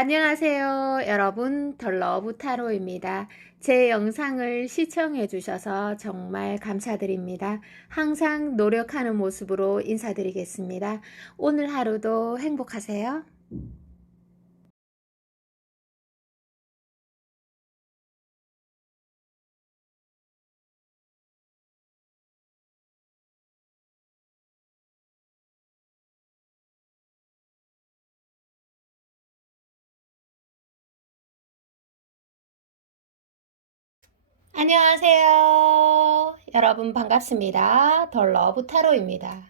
안녕하세요, 여러분. 덜러브 타로입니다. 제 영상을 시청해 주셔서 정말 감사드립니다. 항상 노력하는 모습으로 인사드리겠습니다. 오늘 하루도 행복하세요. 안녕하세요. 여러분 반갑습니다. 덜러브 타로입니다.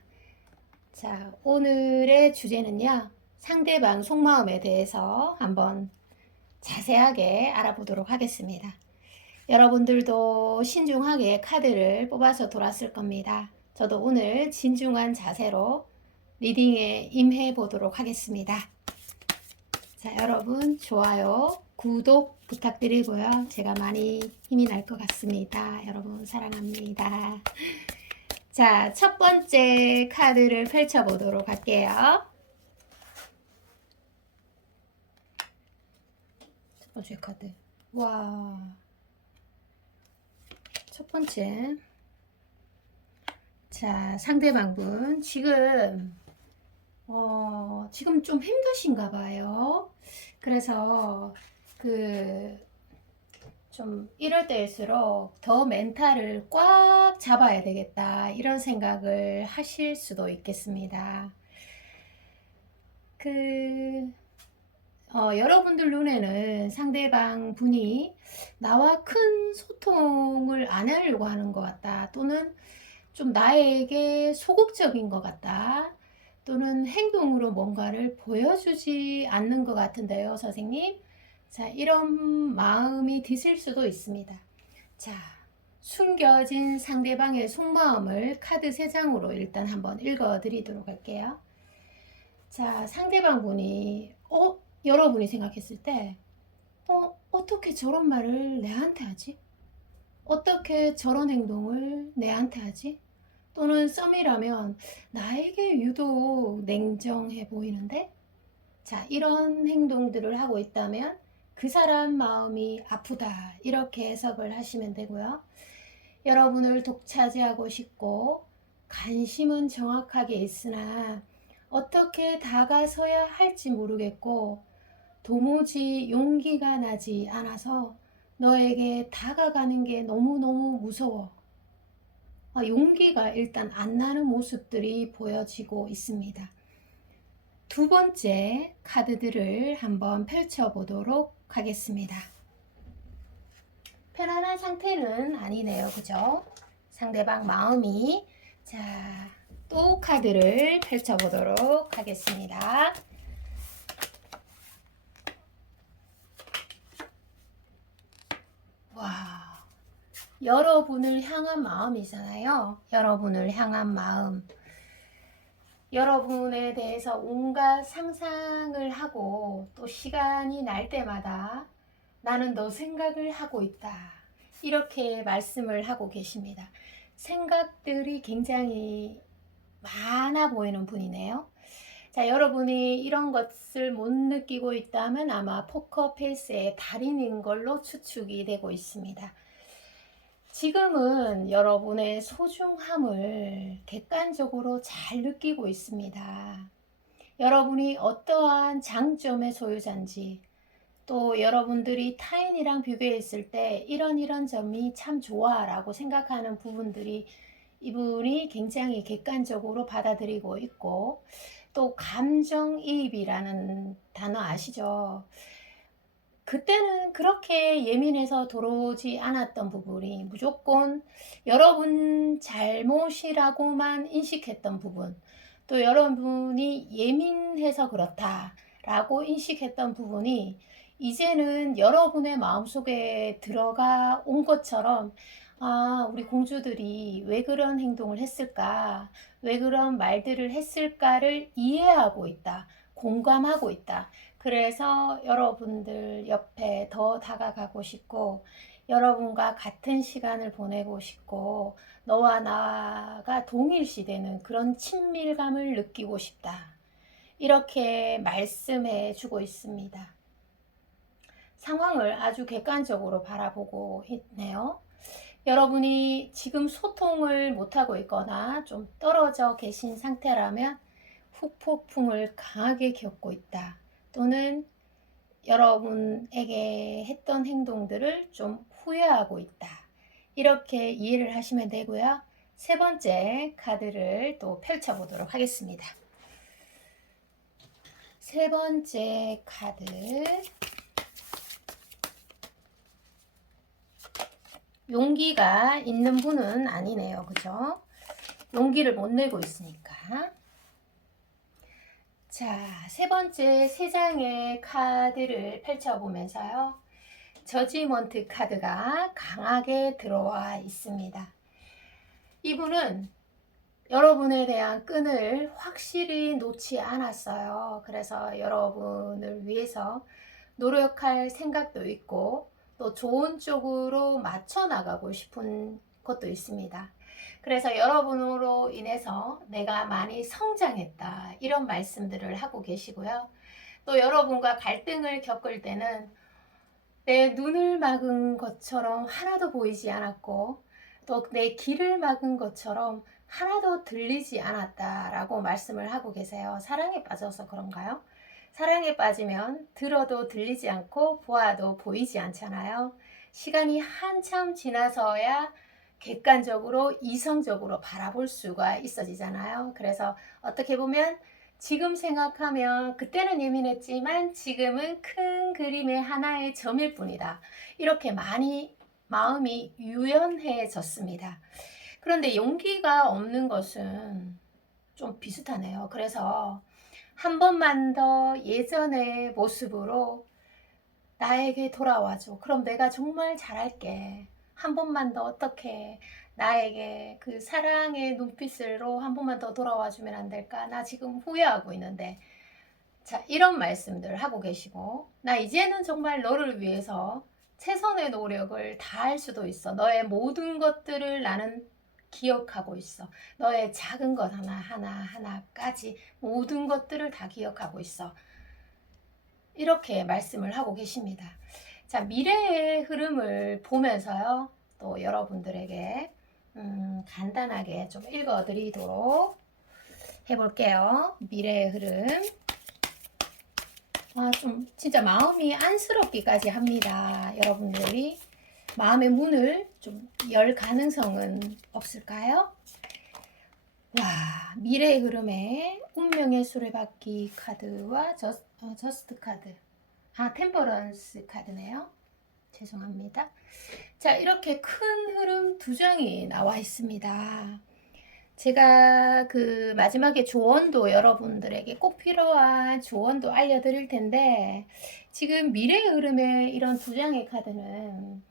자, 오늘의 주제는요. 상대방 속마음에 대해서 한번 자세하게 알아보도록 하겠습니다. 여러분들도 신중하게 카드를 뽑아서 돌았을 겁니다. 저도 오늘 진중한 자세로 리딩에 임해 보도록 하겠습니다. 자, 여러분 좋아요, 구독 부탁드리고요. 제가 많이 힘이 날 것 같습니다. 여러분 사랑합니다. 자, 첫 번째 카드를 펼쳐 보도록 할게요. 첫 번째 카드. 와. 첫 번째. 자, 상대방분 지금 좀 힘드신가 봐요. 그래서 좀 이럴 때일수록 더 멘탈을 꽉 잡아야 되겠다, 이런 생각을 하실 수도 있겠습니다. 여러분들 눈에는 상대방 분이 나와 큰 소통을 안 하려고 하는 것 같다, 또는 좀 나에게 소극적인 것 같다, 또는 행동으로 뭔가를 보여주지 않는 것 같은데요, 선생님. 자, 이런 마음이 드실 수도 있습니다. 자, 숨겨진 상대방의 속마음을 카드 3장으로 일단 한번 읽어 드리도록 할게요. 자, 상대방 분이 여러분이 생각했을 때 어떻게 저런 말을 내한테 하지? 어떻게 저런 행동을 내한테 하지? 또는 썸이라면 나에게 유독 냉정해 보이는데? 자, 이런 행동들을 하고 있다면 그 사람 마음이 아프다, 이렇게 해석을 하시면 되고요. 여러분을 독차지하고 싶고 관심은 정확하게 있으나 어떻게 다가서야 할지 모르겠고 도무지 용기가 나지 않아서 너에게 다가가는 게 너무너무 무서워. 용기가 일단 안 나는 모습들이 보여지고 있습니다. 두 번째 카드들을 한번 펼쳐보도록 하겠습니다. 편안한 상태는 아니네요, 그죠? 상대방 마음이. 자, 또 카드를 펼쳐보도록 하겠습니다. 와, 여러분을 향한 마음이잖아요. 여러분을 향한 마음. 여러분에 대해서 온갖 상상을 하고 또 시간이 날 때마다 나는 너 생각을 하고 있다, 이렇게 말씀을 하고 계십니다. 생각들이 굉장히 많아 보이는 분이네요. 자, 여러분이 이런 것을 못 느끼고 있다면 아마 포커페이스의 달인인 걸로 추측이 되고 있습니다. 지금은 여러분의 소중함을 객관적으로 잘 느끼고 있습니다. 여러분이 어떠한 장점의 소유자인지, 또 여러분들이 타인이랑 비교했을 때 이런 점이 참 좋아 라고 생각하는 부분들이 이분이 굉장히 객관적으로 받아들이고 있고, 또 감정이입이라는 단어 아시죠? 그때는 그렇게 예민해서 들어오지 않았던 부분이 무조건 여러분 잘못이라고만 인식했던 부분, 또 여러분이 예민해서 그렇다라고 인식했던 부분이 이제는 여러분의 마음속에 들어가 온 것처럼, 우리 공주들이 왜 그런 행동을 했을까, 왜 그런 말들을 했을까를 이해하고 있다, 공감하고 있다. 그래서 여러분들 옆에 더 다가가고 싶고, 여러분과 같은 시간을 보내고 싶고, 너와 나가 동일시되는 그런 친밀감을 느끼고 싶다, 이렇게 말씀해 주고 있습니다. 상황을 아주 객관적으로 바라보고 있네요. 여러분이 지금 소통을 못하고 있거나 좀 떨어져 계신 상태라면 후폭풍을 강하게 겪고 있다. 또는 여러분에게 했던 행동들을 좀 후회하고 있다. 이렇게 이해를 하시면 되고요. 세 번째 카드를 또 펼쳐보도록 하겠습니다. 세 번째 카드. 용기가 있는 분은 아니네요. 그죠? 용기를 못 내고 있으니까. 자, 세 번째 세 장의 카드를 펼쳐보면서요. 저지먼트 카드가 강하게 들어와 있습니다. 이분은 여러분에 대한 끈을 확실히 놓지 않았어요. 그래서 여러분을 위해서 노력할 생각도 있고 또 좋은 쪽으로 맞춰 나가고 싶은 것도 있습니다. 그래서 여러분으로 인해서 내가 많이 성장했다 이런 말씀들을 하고 계시고요. 또 여러분과 갈등을 겪을 때는 내 눈을 막은 것처럼 하나도 보이지 않았고 또 내 귀를 막은 것처럼 하나도 들리지 않았다라고 말씀을 하고 계세요. 사랑에 빠져서 그런가요? 사랑에 빠지면 들어도 들리지 않고 보아도 보이지 않잖아요. 시간이 한참 지나서야 객관적으로 이성적으로 바라볼 수가 있어지잖아요. 그래서 어떻게 보면 지금 생각하면 그때는 예민했지만 지금은 큰 그림의 하나의 점일 뿐이다. 이렇게 많이 마음이 유연해졌습니다. 그런데 용기가 없는 것은 좀 비슷하네요. 그래서 한 번만 더 예전의 모습으로 나에게 돌아와줘. 그럼 내가 정말 잘할게. 한 번만 더 어떻게 나에게 그 사랑의 눈빛으로 한 번만 더 돌아와주면 안 될까? 나 지금 후회하고 있는데. 자, 이런 말씀들 하고 계시고, 나 이제는 정말 너를 위해서 최선의 노력을 다할 수도 있어. 너의 모든 것들을 나는 기억하고 있어. 너의 작은 것 하나하나까지 모든 것들을 다 기억하고 있어. 이렇게 말씀을 하고 계십니다. 자, 미래의 흐름을 보면서요. 또 여러분들에게 간단하게 좀 읽어드리도록 해볼게요. 미래의 흐름. 좀 진짜 마음이 안쓰럽기까지 합니다. 여러분들이 마음의 문을 좀 열 가능성은 없을까요? 와, 미래의 흐름에 운명의 수레바퀴 카드와 저스트 카드. 템퍼런스 카드네요. 죄송합니다. 자, 이렇게 큰 흐름 두 장이 나와 있습니다. 제가 그 마지막에 조언도 여러분들에게 꼭 필요한 조언도 알려드릴 텐데, 지금 미래의 흐름의 이런 두 장의 카드는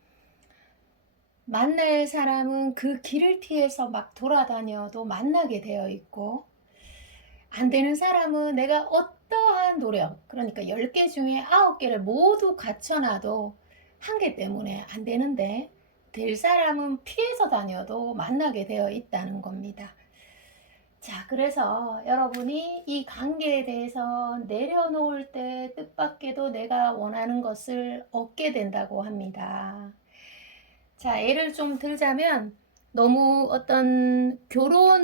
만날 사람은 그 길을 피해서 막 돌아다녀도 만나게 되어 있고, 안 되는 사람은 내가 어떠한 노력, 그러니까 10개 중에 9개를 모두 갖춰놔도 한 개 때문에 안 되는데, 될 사람은 피해서 다녀도 만나게 되어 있다는 겁니다. 자, 그래서 여러분이 이 관계에 대해서 내려놓을 때 뜻밖에도 내가 원하는 것을 얻게 된다고 합니다. 자, 예를 좀 들자면 너무 어떤 결혼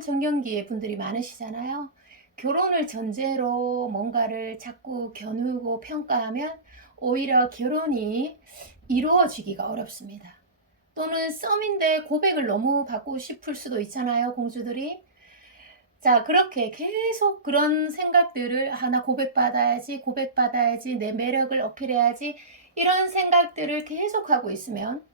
정년기에 분들이 많으시잖아요. 결혼을 전제로 뭔가를 자꾸 겨누고 평가하면 오히려 결혼이 이루어지기가 어렵습니다. 또는 썸인데 고백을 너무 받고 싶을 수도 있잖아요, 공주들이. 자, 그렇게 계속 그런 생각들을 나 고백받아야지, 내 매력을 어필해야지, 이런 생각들을 계속하고 있으면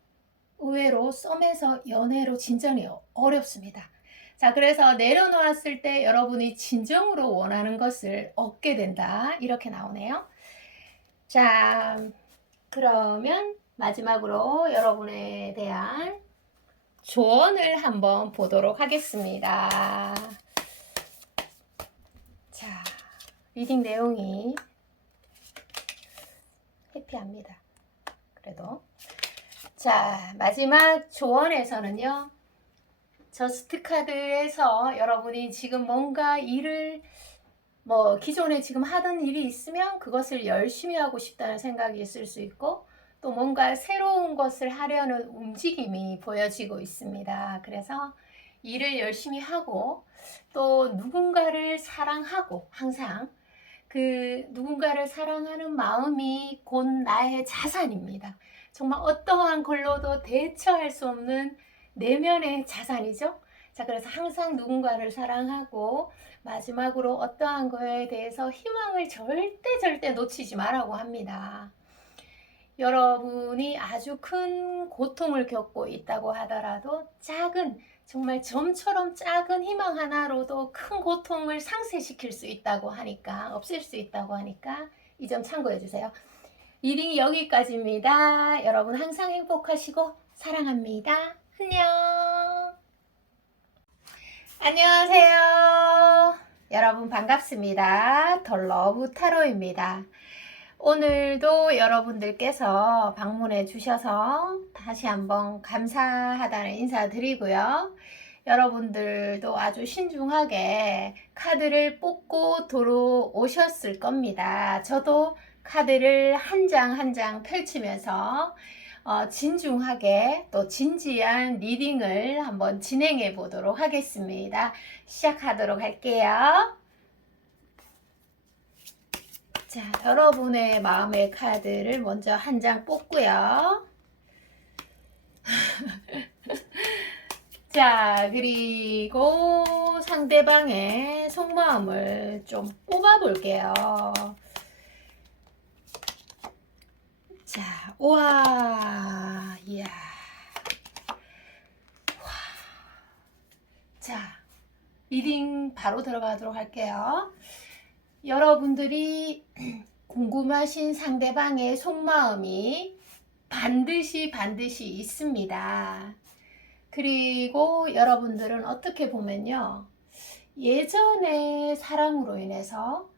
의외로 썸에서 연애로 진전이 어렵습니다. 자, 그래서 내려놓았을 때 여러분이 진정으로 원하는 것을 얻게 된다. 이렇게 나오네요. 자, 그러면 마지막으로 여러분에 대한 조언을 한번 보도록 하겠습니다. 자, 리딩 내용이 해피합니다. 그래도. 자, 마지막 조언에서는요. 저스트 카드에서 여러분이 지금 뭔가 일을 뭐 기존에 지금 하던 일이 있으면 그것을 열심히 하고 싶다는 생각이 있을 수 있고, 또 뭔가 새로운 것을 하려는 움직임이 보여지고 있습니다. 그래서 일을 열심히 하고 또 누군가를 사랑하고, 항상 그 누군가를 사랑하는 마음이 곧 나의 자산입니다. 정말 어떠한 걸로도 대처할 수 없는 내면의 자산이죠. 자, 그래서 항상 누군가를 사랑하고 마지막으로 어떠한 거에 대해서 희망을 절대 놓치지 말라고 합니다. 여러분이 아주 큰 고통을 겪고 있다고 하더라도 작은, 정말 점처럼 작은 희망 하나로도 큰 고통을 상쇄시킬 수 있다고 하니까, 없앨 수 있다고 하니까 이 점 참고해 주세요. 리딩이 여기까지입니다. 여러분 항상 행복하시고 사랑합니다. 안녕. 안녕하세요. 여러분 반갑습니다. 더 러브 타로입니다. 오늘도 여러분들께서 방문해 주셔서 다시 한번 감사하다는 인사 드리고요. 여러분들도 아주 신중하게 카드를 뽑고 들어오셨을 겁니다. 저도 카드를 한 장 한 장 펼치면서 진중하게 또 진지한 리딩을 한번 진행해 보도록 하겠습니다. 시작하도록 할게요. 자, 여러분의 마음의 카드를 먼저 한 장 뽑고요. 자, 그리고 상대방의 속마음을 좀 뽑아 볼게요. 자, 우와, 이야. 와. 자, 리딩 바로 들어가도록 할게요. 여러분들이 궁금하신 상대방의 속마음이 반드시 있습니다. 그리고 여러분들은 어떻게 보면요, 예전의 사랑으로 인해서,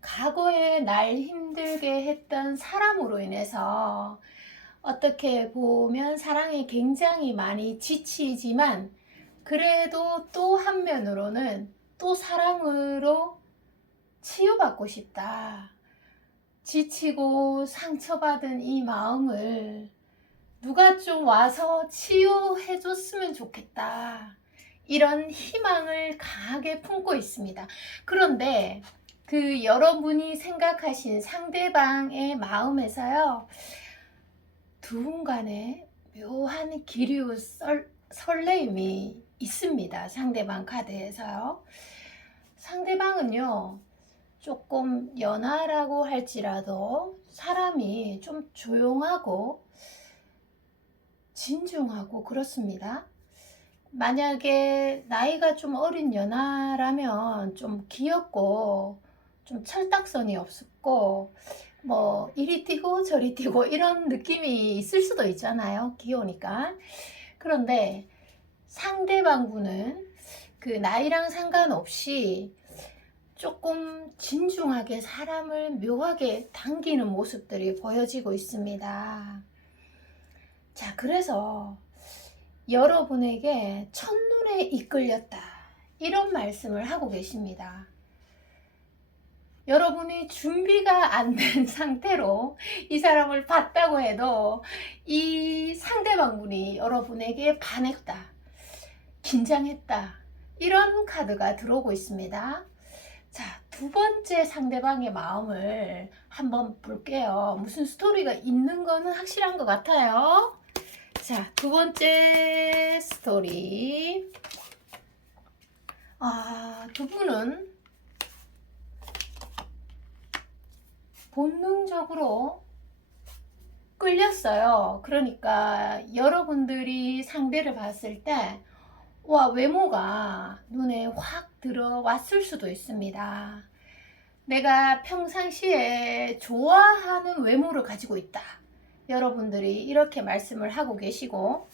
과거에 날 힘들게 했던 사람으로 인해서 어떻게 보면 사랑에 굉장히 많이 지치지만, 그래도 또 한면으로는 또 사랑으로 치유받고 싶다. 지치고 상처받은 이 마음을 누가 좀 와서 치유해 줬으면 좋겠다. 이런 희망을 강하게 품고 있습니다. 그런데 그 여러분이 생각하신 상대방의 마음에서요, 두 분 간에 묘한 기류 설레임이 있습니다. 상대방 카드에서요. 상대방은요, 조금 연하라고 할지라도 사람이 좀 조용하고 진중하고 그렇습니다. 만약에 나이가 좀 어린 연하라면 좀 귀엽고 좀 철딱선이 없고 뭐 이리 뛰고 저리 뛰고 이런 느낌이 있을 수도 있잖아요. 귀여우니까. 그런데 상대방분은 그 나이랑 상관없이 조금 진중하게 사람을 묘하게 당기는 모습들이 보여지고 있습니다. 자, 그래서 여러분에게 첫눈에 이끌렸다, 이런 말씀을 하고 계십니다. 여러분이 준비가 안 된 상태로 이 사람을 봤다고 해도 이 상대방분이 여러분에게 반했다, 긴장했다, 이런 카드가 들어오고 있습니다. 자, 두 번째 상대방의 마음을 한번 볼게요. 무슨 스토리가 있는 거는 확실한 것 같아요. 자, 두 번째 스토리. 두 분은 본능적으로 끌렸어요. 그러니까 여러분들이 상대를 봤을 때 와, 외모가 눈에 확 들어왔을 수도 있습니다. 내가 평상시에 좋아하는 외모를 가지고 있다. 여러분들이 이렇게 말씀을 하고 계시고,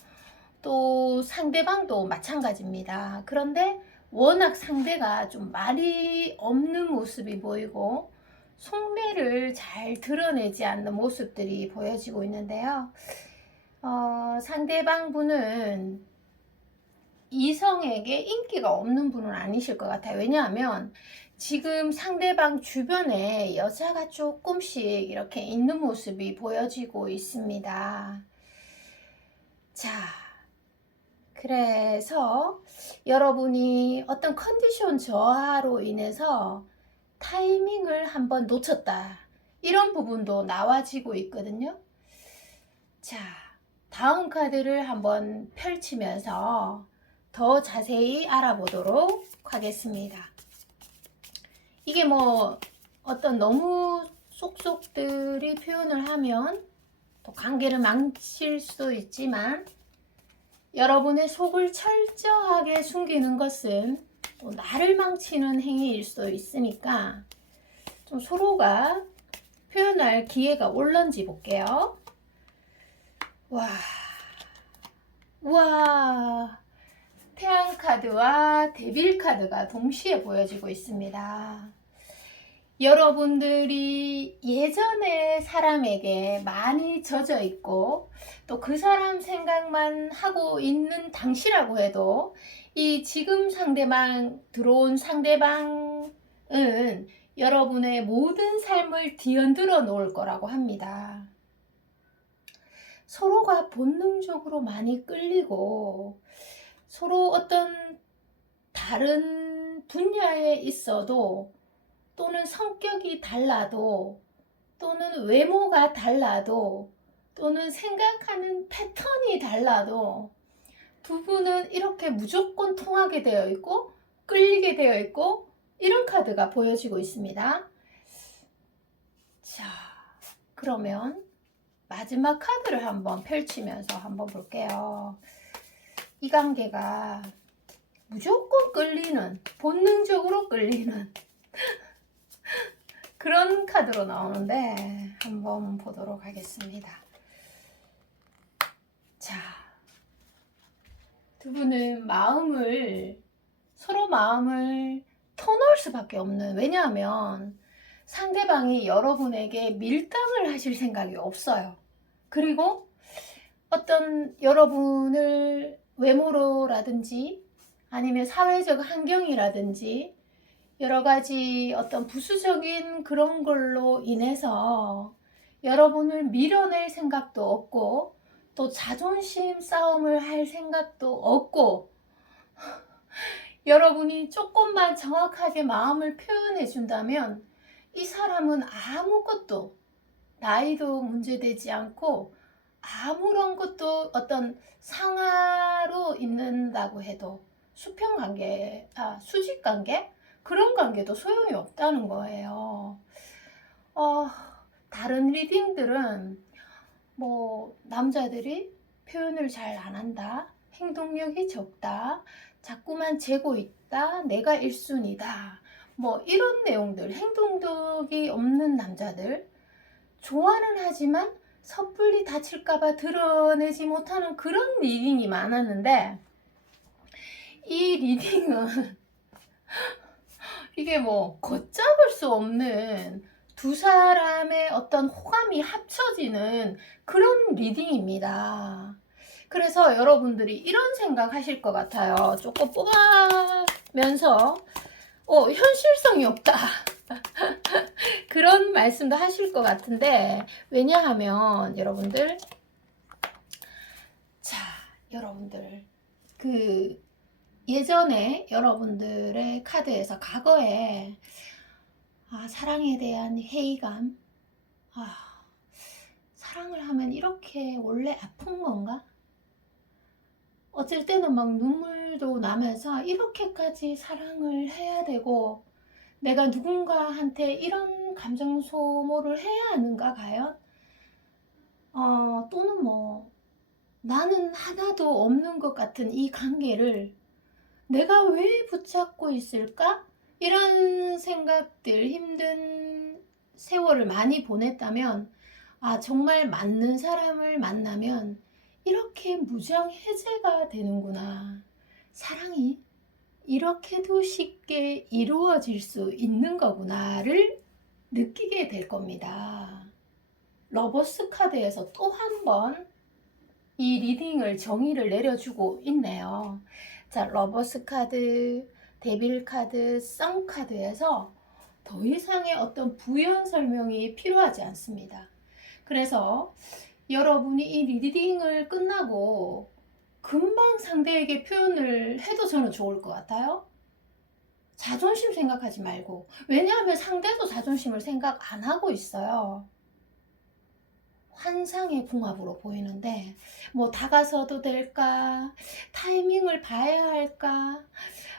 또 상대방도 마찬가지입니다. 그런데 워낙 상대가 좀 말이 없는 모습이 보이고 속내를 잘 드러내지 않는 모습들이 보여지고 있는데요. 상대방 분은 이성에게 인기가 없는 분은 아니실 것 같아요. 왜냐하면 지금 상대방 주변에 여자가 조금씩 이렇게 있는 모습이 보여지고 있습니다. 자, 그래서 여러분이 어떤 컨디션 저하로 인해서 타이밍을 한번 놓쳤다. 이런 부분도 나와지고 있거든요. 자, 다음 카드를 한번 펼치면서 더 자세히 알아보도록 하겠습니다. 이게 뭐 어떤 너무 쏙쏙들이 표현을 하면 또 관계를 망칠 수도 있지만 여러분의 속을 철저하게 숨기는 것은 또 나를 망치는 행위일 수도 있으니까 좀 서로가 표현할 기회가 올런지 볼게요. 와, 태양 카드와 데빌 카드가 동시에 보여지고 있습니다. 여러분들이 예전에 사람에게 많이 젖어 있고 또 그 사람 생각만 하고 있는 당시라고 해도 이 지금 들어온 상대방은 여러분의 모든 삶을 뒤흔들어 놓을 거라고 합니다. 서로가 본능적으로 많이 끌리고 서로 어떤 다른 분야에 있어도 또는 성격이 달라도 또는 외모가 달라도 또는 생각하는 패턴이 달라도 두 분은 이렇게 무조건 통하게 되어 있고 끌리게 되어 있고 이런 카드가 보여지고 있습니다. 자, 그러면 마지막 카드를 한번 펼치면서 한번 볼게요. 이 관계가 무조건 끌리는, 본능적으로 끌리는 그런 카드로 나오는데 한번 보도록 하겠습니다. 자, 두 분은 서로 마음을 터놓을 수밖에 없는, 왜냐하면 상대방이 여러분에게 밀당을 하실 생각이 없어요. 그리고 어떤 여러분을 외모로라든지 아니면 사회적 환경이라든지 여러 가지 어떤 부수적인 그런 걸로 인해서 여러분을 밀어낼 생각도 없고 또 자존심 싸움을 할 생각도 없고 여러분이 조금만 정확하게 마음을 표현해 준다면 이 사람은 아무것도 나이도 문제되지 않고 아무런 것도 어떤 상하로 있는다고 해도 수직 관계? 그런 관계도 소용이 없다는 거예요. 다른 리딩들은 뭐 남자들이 표현을 잘 안 한다, 행동력이 적다, 자꾸만 재고 있다, 내가 1순위다 뭐 이런 내용들, 행동력이 없는 남자들, 좋아는 하지만 섣불리 다칠까봐 드러내지 못하는 그런 리딩이 많았는데 이 리딩은 이게 뭐 걷잡을 수 없는 두 사람의 어떤 호감이 합쳐지는 그런 리딩입니다. 그래서 여러분들이 이런 생각 하실 것 같아요. 조금 뽑아면서 현실성이 없다. 그런 말씀도 하실 것 같은데, 왜냐하면 여러분들 예전에 여러분들의 카드에서 과거에 사랑에 대한 회의감, 사랑을 하면 이렇게 원래 아픈 건가? 어쩔 때는 막 눈물도 나면서 이렇게까지 사랑을 해야 되고 내가 누군가한테 이런 감정 소모를 해야 하는가 과연? 또는 뭐 나는 하나도 없는 것 같은 이 관계를 내가 왜 붙잡고 있을까? 이런 생각들, 힘든 세월을 많이 보냈다면 정말 맞는 사람을 만나면 이렇게 무장 해제가 되는구나. 사랑이 이렇게도 쉽게 이루어질 수 있는 거구나를 느끼게 될 겁니다. 러버스 카드에서 또 한 번 이 리딩을 정의를 내려주고 있네요. 자, 러버스 카드, 데빌 카드, 성 카드에서 더 이상의 어떤 부연 설명이 필요하지 않습니다. 그래서 여러분이 이 리딩을 끝나고 금방 상대에게 표현을 해도 저는 좋을 것 같아요. 자존심 생각하지 말고. 왜냐하면 상대도 자존심을 생각 안 하고 있어요. 환상의 궁합으로 보이는데 뭐 다가서도 될까? 타이밍을 봐야 할까?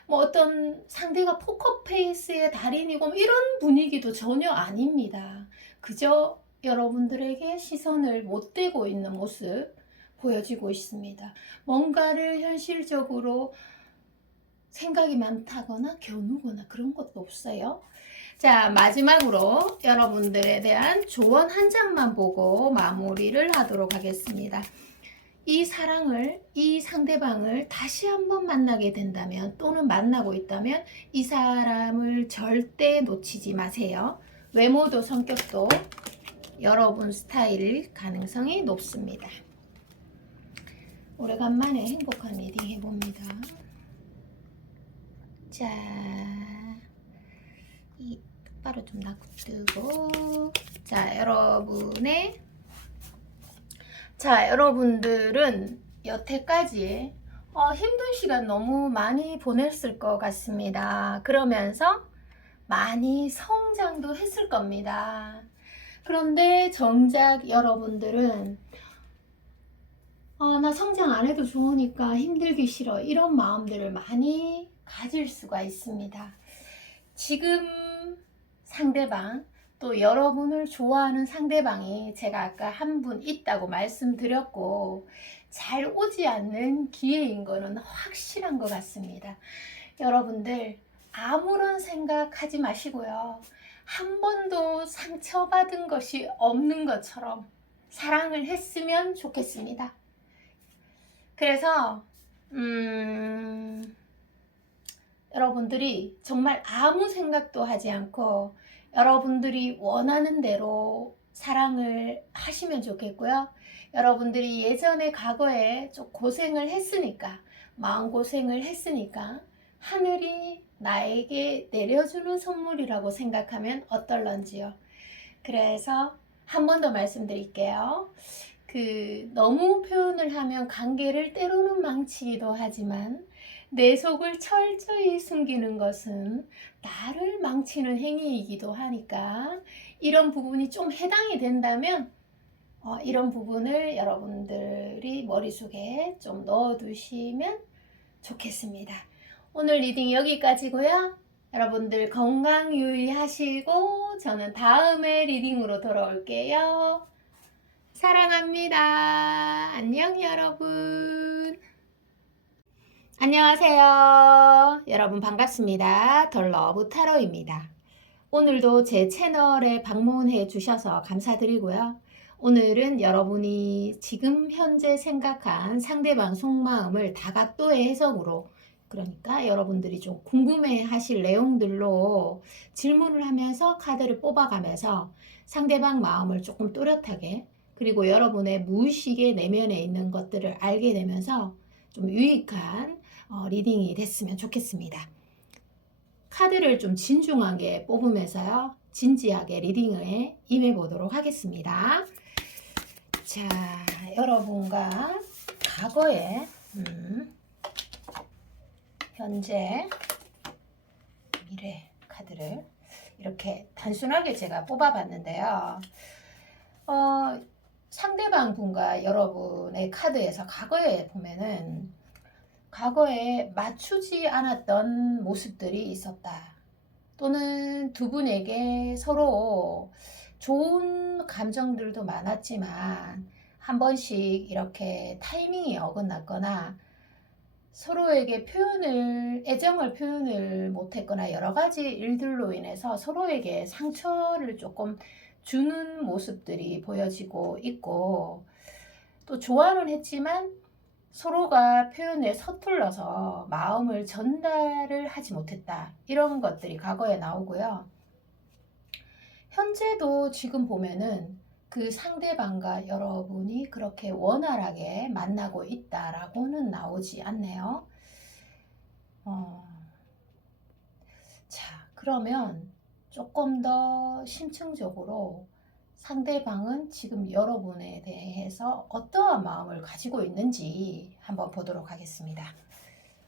뭐 어떤 상대가 포커페이스의 달인이고 뭐 이런 분위기도 전혀 아닙니다. 그저 여러분들에게 시선을 못 대고 있는 모습 보여지고 있습니다. 뭔가를 현실적으로 생각이 많다거나 겨누거나 그런 것도 없어요. 자, 마지막으로 여러분들에 대한 조언 한 장만 보고 마무리를 하도록 하겠습니다. 이 사랑을, 이 상대방을 다시 한번 만나게 된다면 또는 만나고 있다면 이 사람을 절대 놓치지 마세요. 외모도 성격도 여러분 스타일일 가능성이 높습니다. 오래간만에 행복한 리딩 해봅니다. 자, 이 똑바로 좀 놔두고, 여러분들은 여태까지 힘든 시간 너무 많이 보냈을 것 같습니다. 그러면서 많이 성장도 했을 겁니다. 그런데 정작 여러분들은 나 성장 안 해도 좋으니까 힘들기 싫어, 이런 마음들을 많이 가질 수가 있습니다. 지금 상대방, 또 여러분을 좋아하는 상대방이 제가 아까 한 분 있다고 말씀드렸고 잘 오지 않는 기회인 거는 확실한 것 같습니다. 여러분들 아무런 생각하지 마시고요. 한 번도 상처받은 것이 없는 것처럼 사랑을 했으면 좋겠습니다. 그래서 여러분들이 정말 아무 생각도 하지 않고 여러분들이 원하는 대로 사랑을 하시면 좋겠고요. 여러분들이 예전에 과거에 좀 고생을 했으니까, 마음고생을 했으니까 하늘이 나에게 내려주는 선물이라고 생각하면 어떨런지요. 그래서 한 번 더 말씀드릴게요. 너무 표현을 하면 관계를 때로는 망치기도 하지만 내 속을 철저히 숨기는 것은 나를 망치는 행위이기도 하니까 이런 부분이 좀 해당이 된다면 이런 부분을 여러분들이 머릿속에 좀 넣어두시면 좋겠습니다. 오늘 리딩 여기까지고요. 여러분들 건강 유의하시고 저는 다음에 리딩으로 돌아올게요. 사랑합니다. 안녕 여러분. 안녕하세요. 여러분 반갑습니다. 더 러브 타로입니다. 오늘도 제 채널에 방문해 주셔서 감사드리고요. 오늘은 여러분이 지금 현재 생각한 상대방 속마음을 다각도의 해석으로, 그러니까 여러분들이 좀 궁금해 하실 내용들로 질문을 하면서 카드를 뽑아가면서 상대방 마음을 조금 또렷하게, 그리고 여러분의 무의식의 내면에 있는 것들을 알게 되면서 좀 유익한 리딩이 됐으면 좋겠습니다. 카드를 좀 진중하게 뽑으면서요, 진지하게 리딩에 임해 보도록 하겠습니다. 자, 여러분과 과거에 현재, 미래 카드를 이렇게 단순하게 제가 뽑아봤는데요. 상대방 분과 여러분의 카드에서 과거에 보면은 과거에 맞추지 않았던 모습들이 있었다. 또는 두 분에게 서로 좋은 감정들도 많았지만 한 번씩 이렇게 타이밍이 어긋났거나 서로에게 애정을 표현을 못했거나 여러 가지 일들로 인해서 서로에게 상처를 조금 주는 모습들이 보여지고 있고, 또 좋아는 했지만 서로가 표현에 서툴러서 마음을 전달을 하지 못했다, 이런 것들이 과거에 나오고요. 현재도 지금 보면은 그 상대방과 여러분이 그렇게 원활하게 만나고 있다라고는 나오지 않네요. 그러면 조금 더 심층적으로 상대방은 지금 여러분에 대해서 어떠한 마음을 가지고 있는지 한번 보도록 하겠습니다.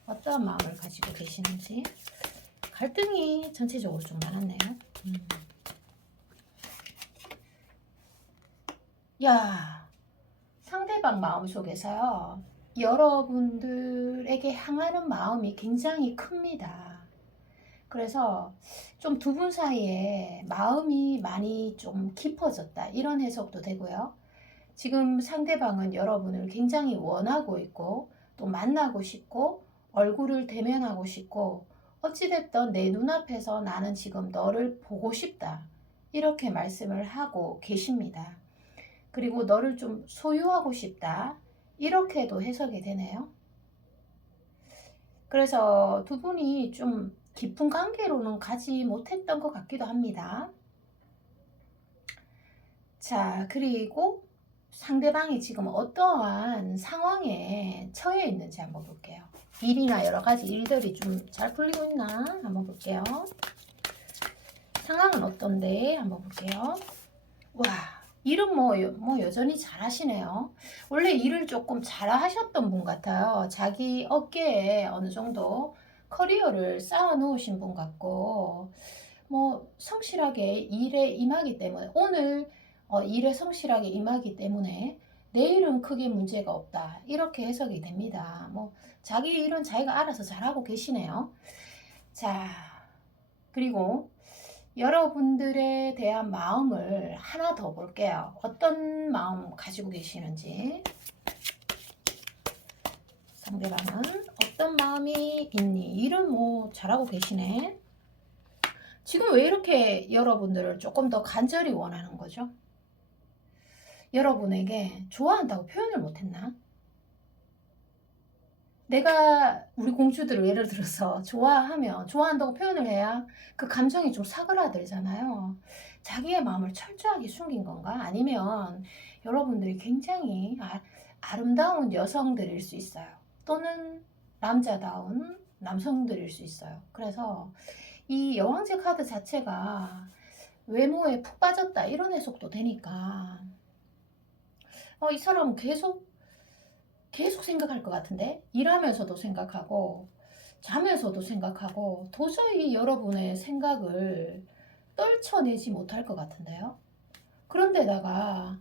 어떠한 마음을 가지고 계시는지. 갈등이 전체적으로 좀 많았네요. 야, 상대방 마음속에서요, 여러분들에게 향하는 마음이 굉장히 큽니다. 그래서 좀 두 분 사이에 마음이 많이 좀 깊어졌다, 이런 해석도 되고요. 지금 상대방은 여러분을 굉장히 원하고 있고 또 만나고 싶고 얼굴을 대면하고 싶고 어찌됐든 내 눈앞에서 나는 지금 너를 보고 싶다, 이렇게 말씀을 하고 계십니다. 그리고 너를 좀 소유하고 싶다, 이렇게도 해석이 되네요. 그래서 두 분이 좀 깊은 관계로는 가지 못했던 것 같기도 합니다. 자, 그리고 상대방이 지금 어떠한 상황에 처해 있는지 한번 볼게요. 일이나 여러 가지 일들이 좀 잘 풀리고 있나 한번 볼게요. 상황은 어떤데 한번 볼게요. 와, 일은 뭐 여전히 잘하시네요. 원래 일을 조금 잘하셨던 분 같아요. 자기 어깨에 어느 정도 커리어를 쌓아 놓으신 분 같고, 뭐 성실하게 일에 임하기 때문에 오늘 일에 성실하게 임하기 때문에 내일은 크게 문제가 없다, 이렇게 해석이 됩니다. 뭐 자기 일은 자기가 알아서 잘하고 계시네요. 자, 그리고 여러분들에 대한 마음을 하나 더 볼게요. 어떤 마음 가지고 계시는지. 상대방은 어떤 마음이 있니? 일은 뭐 잘하고 계시네. 지금 왜 이렇게 여러분들을 조금 더 간절히 원하는 거죠? 여러분에게 좋아한다고 표현을 못했나? 내가 우리 공주들을 예를 들어서 좋아한다고 표현을 해야 그 감정이 좀 사그라들잖아요. 자기의 마음을 철저하게 숨긴 건가? 아니면 여러분들이 굉장히 아름다운 여성들일 수 있어요. 또는 남자다운 남성들일 수 있어요. 그래서 이 여왕제 카드 자체가 외모에 푹 빠졌다, 이런 해석도 되니까 이 사람은 계속 생각할 것 같은데, 일하면서도 생각하고 자면서도 생각하고 도저히 여러분의 생각을 떨쳐내지 못할 것 같은데요. 그런데다가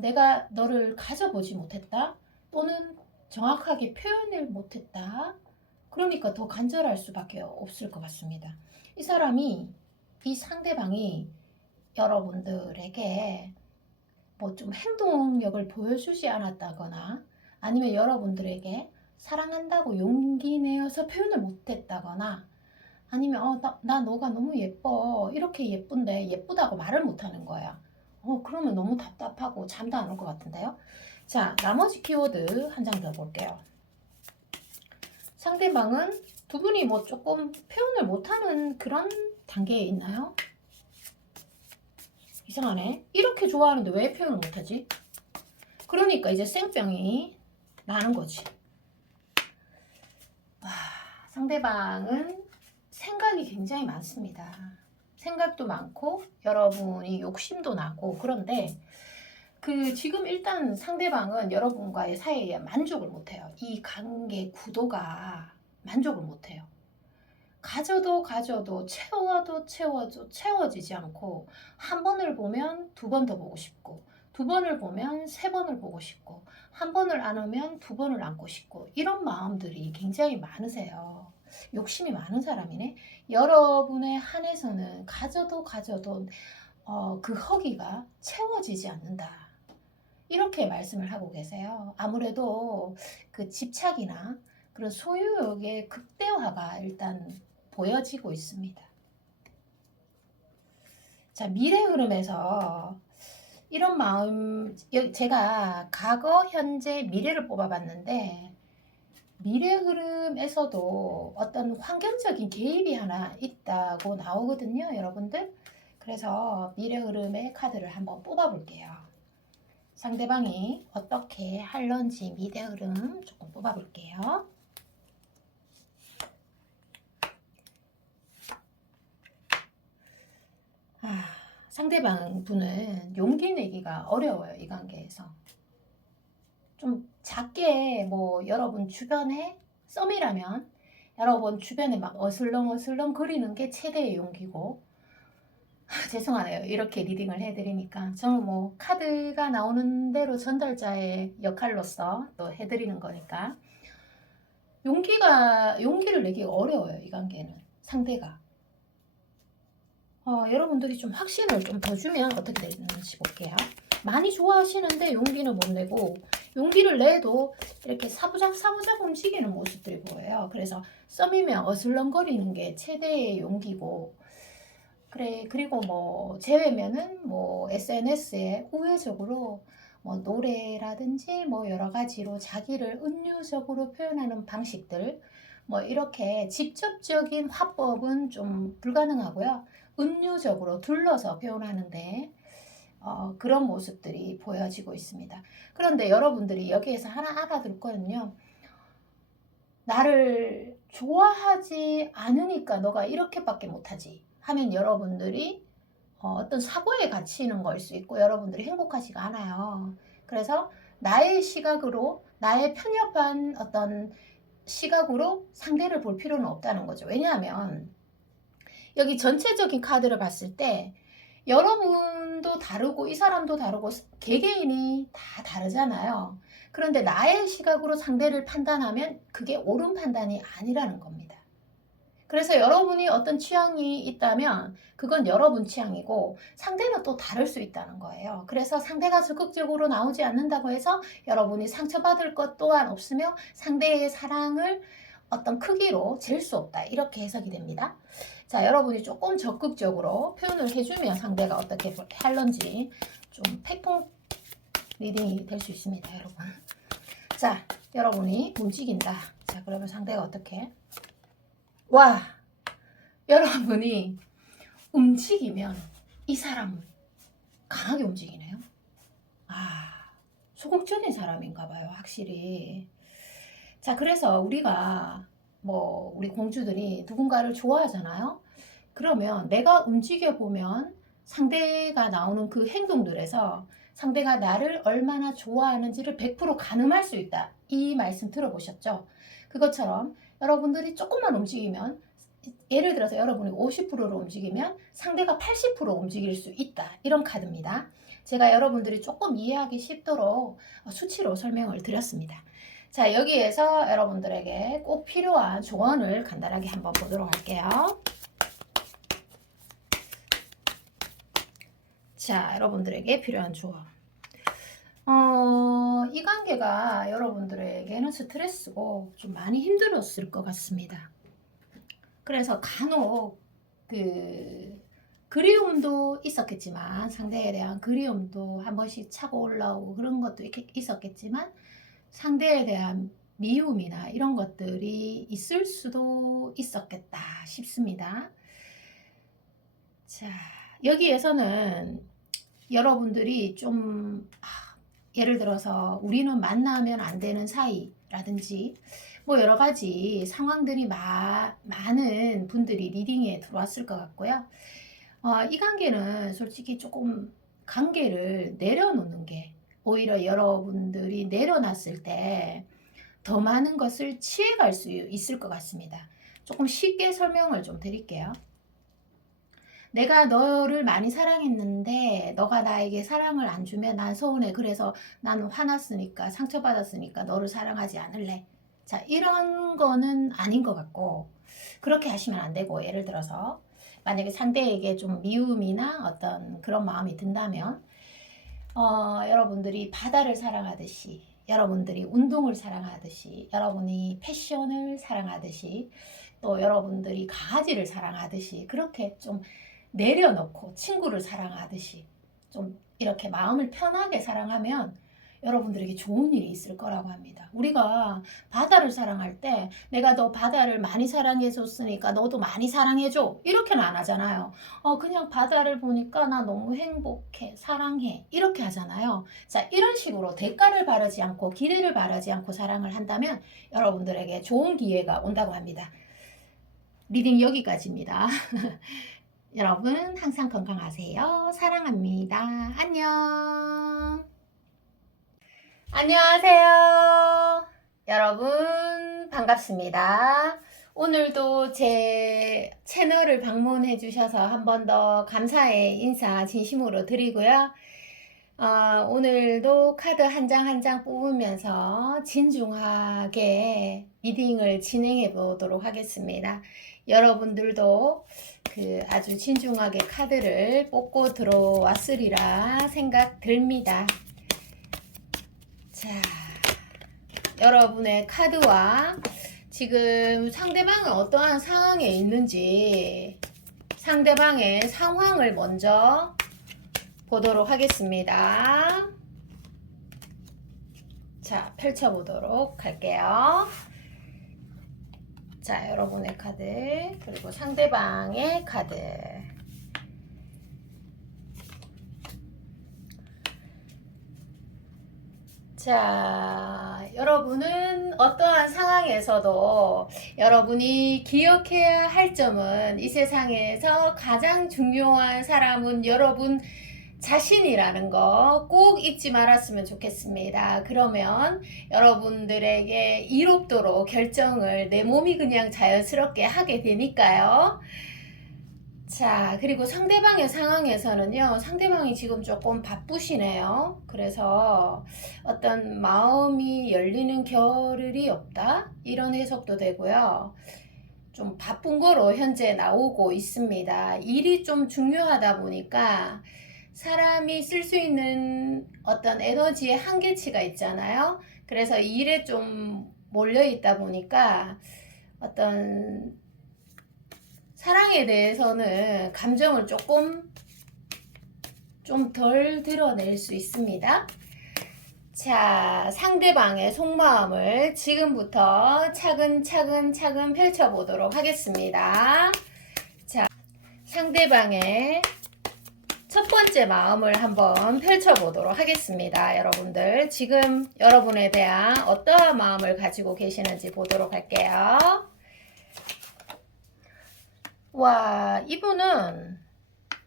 내가 너를 가져보지 못했다, 또는 정확하게 표현을 못했다, 그러니까 더 간절할 수밖에 없을 것 같습니다. 이 상대방이 여러분들에게 뭐 좀 행동력을 보여주지 않았다거나, 아니면 여러분들에게 사랑한다고 용기 내어서 표현을 못했다거나, 아니면 나 너가 너무 예뻐, 이렇게 예쁜데 예쁘다고 말을 못하는 거야. 그러면 너무 답답하고 잠도 안 올 것 같은데요. 자, 나머지 키워드 한 장 더 볼게요. 상대방은 두 분이 뭐 조금 표현을 못하는 그런 단계에 있나요? 이상하네. 이렇게 좋아하는데 왜 표현을 못하지? 그러니까 이제 쌩병이 나는 거지. 와, 상대방은 생각이 굉장히 많습니다. 생각도 많고 여러분이 욕심도 나고, 그런데 지금 일단 상대방은 여러분과의 사이에 만족을 못해요. 이 관계 구도가 만족을 못해요. 가져도 채워지지 않고, 한 번을 보면 두 번 더 보고 싶고, 두 번을 보면 세 번을 보고 싶고, 한 번을 안으면 두 번을 안고 싶고, 이런 마음들이 굉장히 많으세요. 욕심이 많은 사람이네. 여러분에 한해서는 가져도 그 허기가 채워지지 않는다, 이렇게 말씀을 하고 계세요. 아무래도 그 집착이나 그런 소유욕의 극대화가 일단 보여지고 있습니다. 자, 미래 흐름에서 이런 마음, 제가 과거, 현재, 미래를 뽑아봤는데, 미래 흐름에서도 어떤 환경적인 개입이 하나 있다고 나오거든요, 여러분들. 그래서 미래 흐름의 카드를 한번 뽑아볼게요. 상대방이 어떻게 할런지 미래 흐름 조금 뽑아볼게요. 상대방 분은 용기 내기가 어려워요. 이 관계에서. 좀 작게 뭐 여러분 주변에 썸이라면 여러분 주변에 막 어슬렁어슬렁 거리는 게 최대의 용기고 죄송하네요. 이렇게 리딩을 해드리니까 저는 뭐 카드가 나오는 대로 전달자의 역할로서 또 해드리는 거니까 용기를 내기가 어려워요. 이 관계는 상대가 여러분들이 좀 확신을 좀 더 주면 어떻게 되는지 볼게요. 많이 좋아하시는데 용기는 못 내고 용기를 내도 이렇게 사부작 움직이는 모습들이 보여요. 그래서 썸이면 어슬렁거리는 게 최대의 용기고 그래 그리고 뭐 제외면은 뭐 SNS에 우회적으로 뭐 노래라든지 뭐 여러 가지로 자기를 은유적으로 표현하는 방식들 뭐 이렇게 직접적인 화법은 좀 불가능하고요. 은유적으로 둘러서 표현하는데 그런 모습들이 보여지고 있습니다. 그런데 여러분들이 여기에서 하나 알아둘 거는요. 나를 좋아하지 않으니까 너가 이렇게밖에 못하지 하면 여러분들이 어떤 사고에 갇히는 걸 수 있고 여러분들이 행복하지가 않아요. 그래서 나의 시각으로 나의 편협한 어떤 시각으로 상대를 볼 필요는 없다는 거죠. 왜냐하면 여기 전체적인 카드를 봤을 때 여러분도 다르고 이 사람도 다르고 개개인이 다 다르잖아요. 그런데 나의 시각으로 상대를 판단하면 그게 옳은 판단이 아니라는 겁니다. 그래서 여러분이 어떤 취향이 있다면 그건 여러분 취향이고 상대는 또 다를 수 있다는 거예요. 그래서 상대가 적극적으로 나오지 않는다고 해서 여러분이 상처받을 것 또한 없으며 상대의 사랑을 어떤 크기로 잴 수 없다. 이렇게 해석이 됩니다. 자, 여러분이 조금 적극적으로 표현을 해주면 상대가 어떻게 할런지 좀 팩폭 리딩이 될 수 있습니다, 여러분. 자, 여러분이 움직인다. 자, 그러면 상대가 어떻게? 와, 여러분이 움직이면 이 사람은 강하게 움직이네요. 소극적인 사람인가 봐요, 확실히. 자, 그래서 우리가 우리 공주들이 누군가를 좋아하잖아요. 그러면 내가 움직여 보면 상대가 나오는 그 행동들에서 상대가 나를 얼마나 좋아하는지를 100% 가늠할 수 있다. 이 말씀 들어보셨죠? 그것처럼 여러분들이 조금만 움직이면 예를 들어서 여러분이 50%로 움직이면 상대가 80% 움직일 수 있다. 이런 카드입니다. 제가 여러분들이 조금 이해하기 쉽도록 수치로 설명을 드렸습니다. 자, 여기에서 여러분들에게 꼭 필요한 조언을 간단하게 한번 보도록 할게요. 자, 여러분들에게 필요한 조언. 이 관계가 여러분들에게는 스트레스고 좀 많이 힘들었을 것 같습니다. 그래서 간혹 그리움도 있었겠지만 상대에 대한 그리움도 한 번씩 차고 올라오고 그런 것도 있었겠지만 상대에 대한 미움이나 이런 것들이 있을 수도 있었겠다 싶습니다. 자, 여기에서는 여러분들이 좀 예를 들어서 우리는 만나면 안 되는 사이라든지 뭐 여러 가지 상황들이 많은 분들이 리딩에 들어왔을 것 같고요. 이 관계는 솔직히 조금 관계를 내려놓는 게 오히려 여러분들이 내려놨을 때 더 많은 것을 취해갈 수 있을 것 같습니다. 조금 쉽게 설명을 좀 드릴게요. 내가 너를 많이 사랑했는데 너가 나에게 사랑을 안 주면 난 서운해. 그래서 나는 화났으니까 상처받았으니까 너를 사랑하지 않을래. 자, 이런 거는 아닌 것 같고 그렇게 하시면 안 되고 예를 들어서 만약에 상대에게 좀 미움이나 어떤 그런 마음이 든다면 여러분들이 바다를 사랑하듯이 여러분들이 운동을 사랑하듯이 여러분이 패션을 사랑하듯이 또 여러분들이 강아지를 사랑하듯이 그렇게 좀 내려놓고 친구를 사랑하듯이 좀 이렇게 마음을 편하게 사랑하면 여러분들에게 좋은 일이 있을 거라고 합니다. 우리가 바다를 사랑할 때 내가 너 바다를 많이 사랑해 줬으니까 너도 많이 사랑해 줘 이렇게는 안 하잖아요. 그냥 바다를 보니까 나 너무 행복해 사랑해 이렇게 하잖아요. 자, 이런 식으로 대가를 바라지 않고 기대를 바라지 않고 사랑을 한다면 여러분들에게 좋은 기회가 온다고 합니다. 리딩 여기까지입니다. 여러분 항상 건강하세요. 사랑합니다. 안녕. 안녕하세요. 여러분 반갑습니다. 오늘도 제 채널을 방문해 주셔서 한 번 더 감사의 인사 진심으로 드리고요. 오늘도 카드 한 장 한 장 뽑으면서 진중하게 리딩을 진행해 보도록 하겠습니다. 여러분들도 아주 진중하게 카드를 뽑고 들어왔으리라 생각 듭니다. 자, 여러분의 카드와 지금 상대방은 어떠한 상황에 있는지 상대방의 상황을 먼저 보도록 하겠습니다. 자, 펼쳐보도록 할게요. 자, 여러분의 카드 그리고 상대방의 카드. 자, 여러분은 어떠한 상황에서도 여러분이 기억해야 할 점은 이 세상에서 가장 중요한 사람은 여러분 자신이라는 거 꼭 잊지 말았으면 좋겠습니다. 그러면 여러분들에게 이롭도록 결정을 내 몸이 그냥 자연스럽게 하게 되니까요. 자, 그리고 상대방의 상황에서는요, 상대방이 지금 조금 바쁘시네요. 그래서 어떤 마음이 열리는 겨를이 없다? 이런 해석도 되고요. 좀 바쁜 거로 현재 나오고 있습니다. 일이 좀 중요하다 보니까 사람이 쓸 수 있는 어떤 에너지의 한계치가 있잖아요. 그래서 일에 좀 몰려 있다 보니까 어떤 사랑에 대해서는 감정을 조금 좀 덜 드러낼 수 있습니다. 자, 상대방의 속마음을 지금부터 차근차근 펼쳐보도록 하겠습니다. 자, 상대방의 첫 번째 마음을 한번 펼쳐보도록 하겠습니다. 여러분들 지금 여러분에 대한 어떠한 마음을 가지고 계시는지 보도록 할게요. 와, 이분은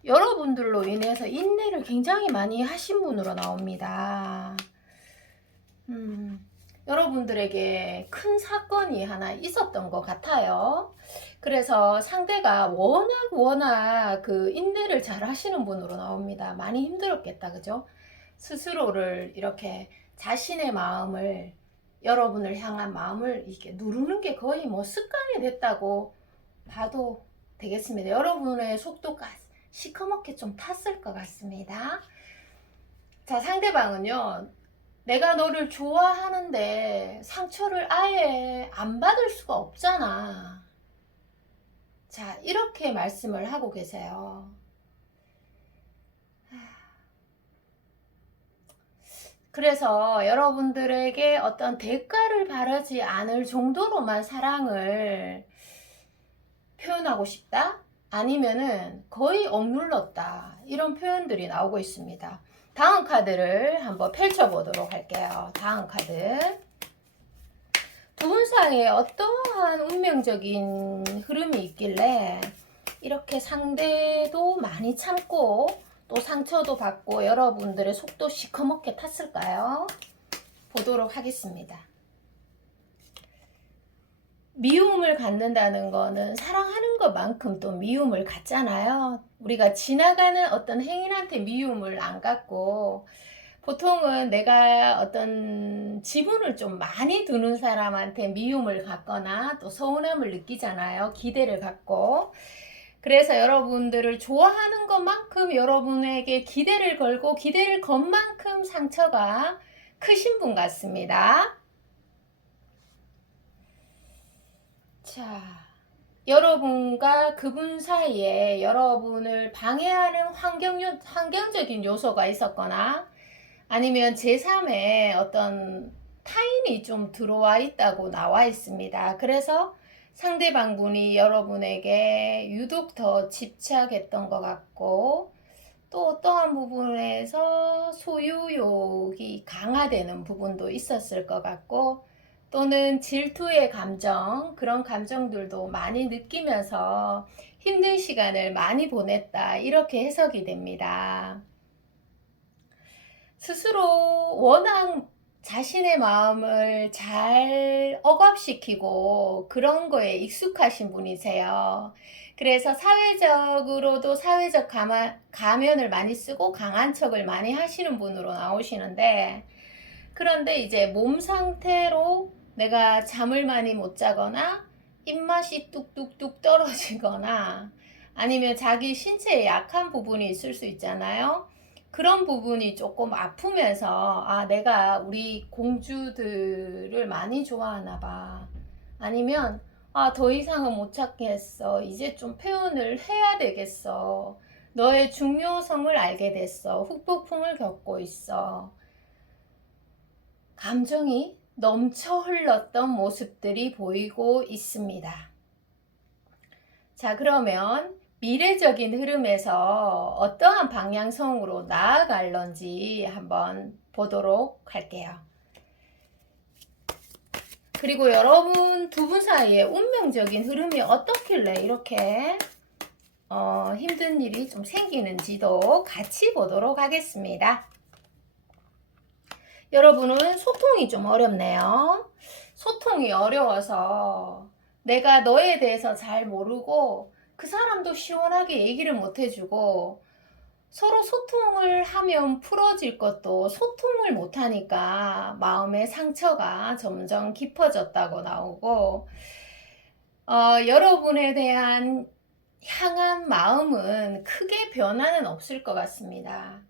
여러분들로 인해서 인내를 굉장히 많이 하신 분으로 나옵니다. 여러분들에게 큰 사건이 하나 있었던 것 같아요. 그래서 상대가 워낙 그 인내를 잘 하시는 분으로 나옵니다. 많이 힘들었겠다, 그죠? 스스로를 이렇게 자신의 마음을, 여러분을 향한 마음을 이렇게 누르는 게 거의 뭐 습관이 됐다고 봐도 되겠습니다. 여러분의 속도가 시커멓게 좀 탔을 것 같습니다. 자, 상대방은요, 내가 너를 좋아하는데 상처를 아예 안 받을 수가 없잖아. 자, 이렇게 말씀을 하고 계세요. 그래서 여러분들에게 어떤 대가를 바라지 않을 정도로만 사랑을 표현하고 싶다? 아니면은 거의 억눌렀다. 이런 표현들이 나오고 있습니다. 다음 카드를 한번 펼쳐보도록 할게요. 다음 카드. 두 분 사이에 어떠한 운명적인 흐름이 있길래 이렇게 상대도 많이 참고 또 상처도 받고 여러분들의 속도 시커멓게 탔을까요? 보도록 하겠습니다. 미움을 갖는다는 거는 사랑하는 것만큼 또 미움을 갖잖아요. 우리가 지나가는 어떤 행인한테 미움을 안 갖고 보통은 내가 어떤 지분을 좀 많이 두는 사람한테 미움을 갖거나 또 서운함을 느끼잖아요. 기대를 갖고. 그래서 여러분들을 좋아하는 것만큼 여러분에게 기대를 걸고 기대를 건 만큼 상처가 크신 분 같습니다. 자, 여러분과 그분 사이에 여러분을 방해하는 환경적인 요소가 있었거나 아니면 제3의 어떤 타인이 좀 들어와 있다고 나와 있습니다. 그래서 상대방분이 여러분에게 유독 더 집착했던 것 같고 또 어떠한 부분에서 소유욕이 강화되는 부분도 있었을 것 같고 또는 질투의 감정, 그런 감정들도 많이 느끼면서 힘든 시간을 많이 보냈다. 이렇게 해석이 됩니다. 스스로 워낙 자신의 마음을 잘 억압시키고 그런 거에 익숙하신 분이세요. 그래서 사회적으로도 사회적 가면을 많이 쓰고 강한 척을 많이 하시는 분으로 나오시는데, 그런데 이제 몸 상태로 내가 잠을 많이 못 자거나 입맛이 뚝뚝뚝 떨어지거나 아니면 자기 신체에 약한 부분이 있을 수 있잖아요. 그런 부분이 조금 아프면서 내가 우리 공주들을 많이 좋아하나 봐. 아니면 더 이상은 못 찾겠어. 이제 좀 표현을 해야 되겠어. 너의 중요성을 알게 됐어. 후폭풍을 겪고 있어. 감정이 넘쳐 흘렀던 모습들이 보이고 있습니다. 자, 그러면 미래적인 흐름에서 어떠한 방향성으로 나아갈런지 한번 보도록 할게요. 그리고 여러분 두 분 사이에 운명적인 흐름이 어떻길래 이렇게 힘든 일이 좀 생기는지도 같이 보도록 하겠습니다. 여러분은 소통이 좀 어렵네요. 소통이 어려워서 내가 너에 대해서 잘 모르고 그 사람도 시원하게 얘기를 못 해주고, 서로 소통을 하면 풀어질 것도 소통을 못 하니까 마음의 상처가 점점 깊어졌다고 나오고, 여러분에 대한 향한 마음은 크게 변화는 없을 것 같습니다.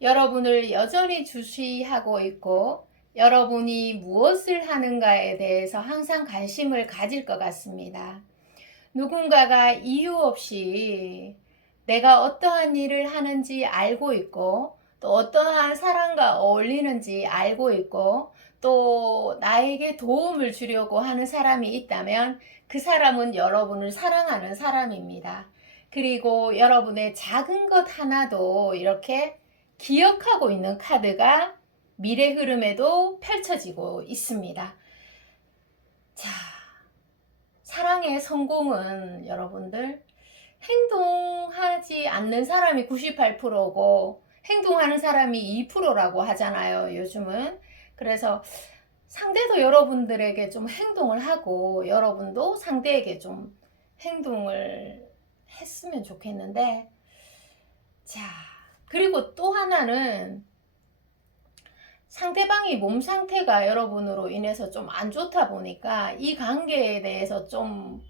여러분을 여전히 주시하고 있고 여러분이 무엇을 하는가에 대해서 항상 관심을 가질 것 같습니다. 누군가가 이유 없이 내가 어떠한 일을 하는지 알고 있고, 또 어떠한 사람과 어울리는지 알고 있고, 또 나에게 도움을 주려고 하는 사람이 있다면 그 사람은 여러분을 사랑하는 사람입니다. 그리고 여러분의 작은 것 하나도 이렇게 기억하고 있는 카드가 미래 흐름에도 펼쳐지고 있습니다. 자, 사랑의 성공은 여러분들 행동하지 않는 사람이 98%고 행동하는 사람이 2%라고 하잖아요, 요즘은. 그래서 상대도 여러분들에게 좀 행동을 하고 여러분도 상대에게 좀 행동을 했으면 좋겠는데, 자, 그리고 또 하나는 상대방이 몸 상태가 여러분으로 인해서 좀 안 좋다 보니까 이 관계에 대해서 좀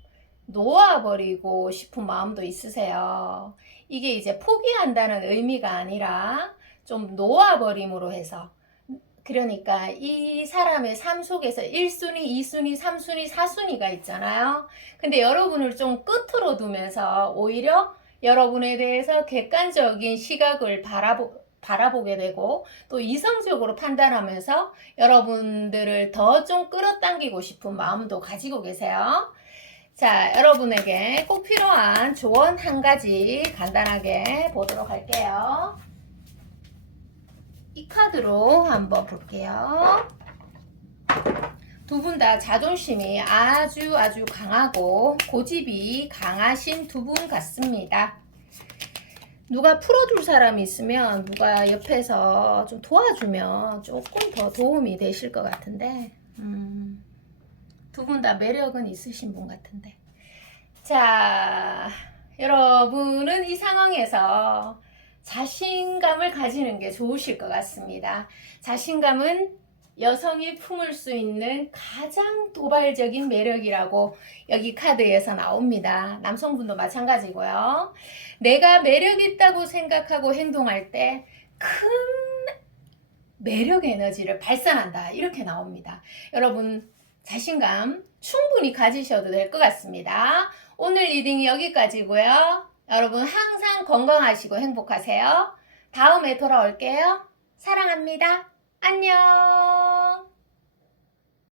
놓아버리고 싶은 마음도 있으세요. 이게 이제 포기한다는 의미가 아니라 좀 놓아버림으로 해서, 그러니까 이 사람의 삶 속에서 1순위, 2순위, 3순위, 4순위가 있잖아요. 근데 여러분을 좀 끝으로 두면서 오히려 여러분에 대해서 객관적인 시각을 바라보게 되고, 또 이성적으로 판단하면서 여러분들을 더 좀 끌어당기고 싶은 마음도 가지고 계세요. 자, 여러분에게 꼭 필요한 조언 한 가지 간단하게 보도록 할게요. 이 카드로 한번 볼게요. 두 분 다 자존심이 아주 강하고 고집이 강하신 두 분 같습니다. 누가 풀어줄 사람이 있으면, 누가 옆에서 좀 도와주면 조금 더 도움이 되실 것 같은데, 두 분 다 매력은 있으신 분 같은데. 자, 여러분은 이 상황에서 자신감을 가지는 게 좋으실 것 같습니다. 자신감은 여성이 품을 수 있는 가장 도발적인 매력이라고 여기 카드에서 나옵니다. 남성분도 마찬가지고요. 내가 매력 있다고 생각하고 행동할 때 큰 매력 에너지를 발산한다, 이렇게 나옵니다. 여러분 자신감 충분히 가지셔도 될 것 같습니다. 오늘 리딩이 여기까지고요. 여러분 항상 건강하시고 행복하세요. 다음에 돌아올게요. 사랑합니다. 안녕.